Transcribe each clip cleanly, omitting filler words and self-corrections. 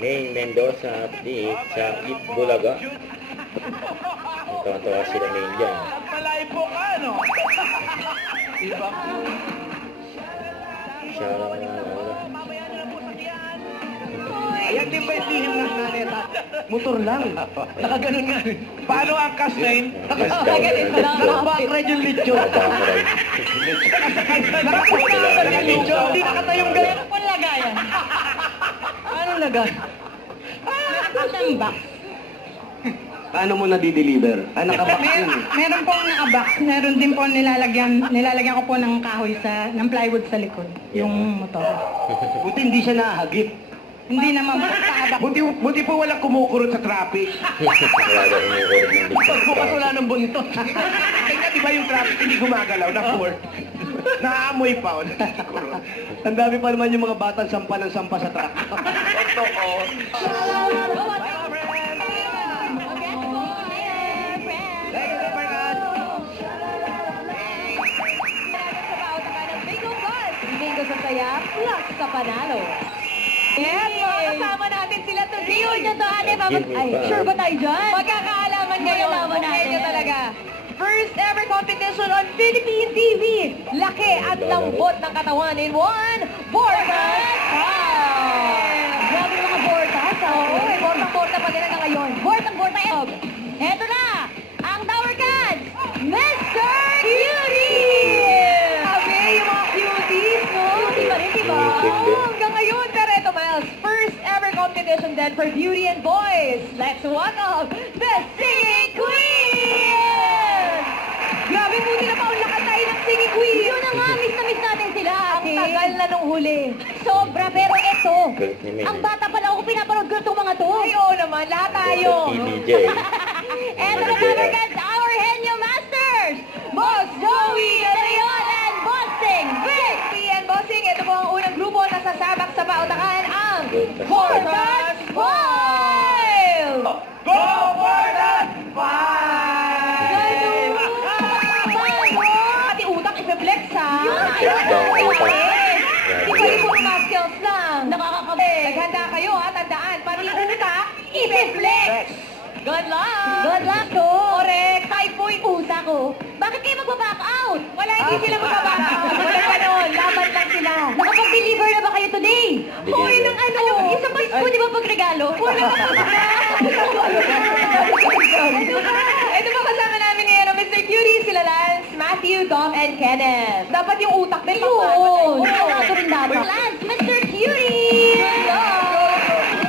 Maine Mendoza update sa Itbulaga. Tawa-tawa sila Maine dyan. Palay po ka, no? Iba po. Ayan din ba yung lihim ng naneta? Motor lang. Nakaganon nga. Paano ang cast name? Nakaganon lang. Nakabakride yung lechon. Nakabakride yung lechon. Hindi nakatayong ganyan. Ano pong lagayan? Anong lagay? Saan box? Paano mo na-deliver? Nakabox yun. Meron pong naka-box. Meron din po nilalagyan ko po ng kahoy ng plywood sa likod. Yung motor. Buti hindi siya nahagip. Hindi naman po naka-box. Buti po walang kumukurot sa traffic. Wala daw umukurot ng bigla. Pagbukas wala ng buntot. Kaya di ba yung traffic hindi gumagalaw? Na-port. Naamoy pa. Ang dami pa naman yung mga batang sampa ng sampa sa traffic. Totoo. Bingo sa saya, plus sa panalo. Yes, makakasama natin sila to Rio nyo to, ate. Ay, sure ba tayo dyan? Magkakaalaman ngayon. Magkakaalaman natin. Talaga. First ever competition on Philippine TV. Laki at lambot ng katawan in one. Bortas! Grabe yung mga Bortas. Oo, Bortang-Borta pa din na ngayon. Bortang-Borta. Eto na, ang Tower Cats, Mr. Cutie! Sabi, yung mga cuties, no? Cutie pa rin, diba? Hanggang ngayon, pero ito, Miles, first ever competition then for Beauty and Boys. Let's welcome the Singing Queen! Grabe, buti na paunlakan tayo ng Singing Queen. Yun na nga, miss na miss natin sila. Ang tagal na nung huli. Sobra, pero ito, ang bata pa lang ako pinapanood ko itong mga to. Ay, oo naman, lahat tayo. TVJ. Eto na Tower Cats, our Henyo Masters! Boss Joey Leon and Bossing Vic! And Bossing, ito po ang unang grupo na sasabak sa pautakan, ang Bortas 5! Go Bortas 5! Pati utak ipe-flex ha! Flex daw ang utak. Hindi pa rin po muscles lang. Nakakakabit. Naghanda kayo ha, tandaan. Pati utak, ipe-flex! Good luck! Good luck to! Correct! 5 point usa ko. Bakit kayo magbaback out? Wala, hindi sila magbaback out. Wala ganon. Laban lang sila. Nakapag-deliver na ba kayo today? Hoy, ng ano? Yung sa Pasko, di ba pagregalo? Wala na po na. Ito ba kasama namin ni Mr. Cutie, sila Lance, Matthew, Dom, and Kenneth. Dapat yung utak din pagpapatay. Oo, ito rin dapat. Lance, Mr. Cutie!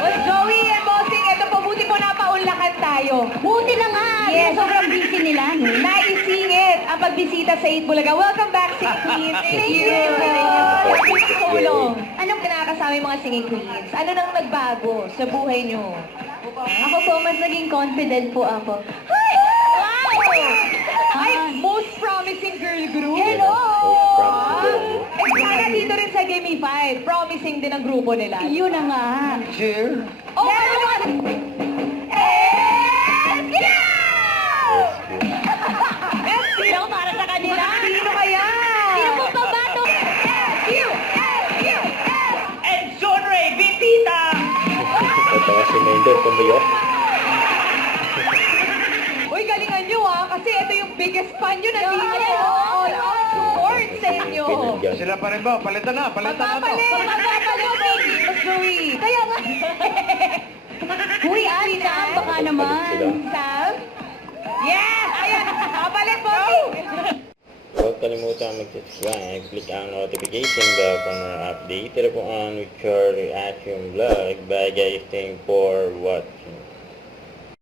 Was Joey and Bossing, ito po, buti po napaunlakan tayo. Buti na nga. Yes. Sobrang busy nila. Naisingit ang pagbisita sa Itbulaga. Welcome back, Singing Queens. Thank you. Tulong. Anong kinakasama yung mga Singing Queens? Ano nang nagbago sa buhay nyo? Ako po, mas naging confident po ako. Hi! Wow! Ay, most promising girl group. Hello! Sana dito rin sa Game 5, promising din ang grupo nila. Yun na nga. Cheer. Oh, meron! Eskina! Eskina para sa kanila? Sino kaya? Sino po ba bato? And John Ray Vitita! Tawa si Maine doon, tumuyok. Uy, galingan nyo kasi ito yung biggest fan nyo na dito. All out support sa inyo. Pinagyan. Sila pa rin ba? Palitan na to. Magpapalit, Mas Joey. Kaya nga. Uy, Sam, baka naman. Sam? Yes! Ayan, papalit po. Huwag kalimutan mag-subscribe, click ang notification bell for more update. Ito po ang Richard Reaction Vlog. Bye guys, thanks for watching.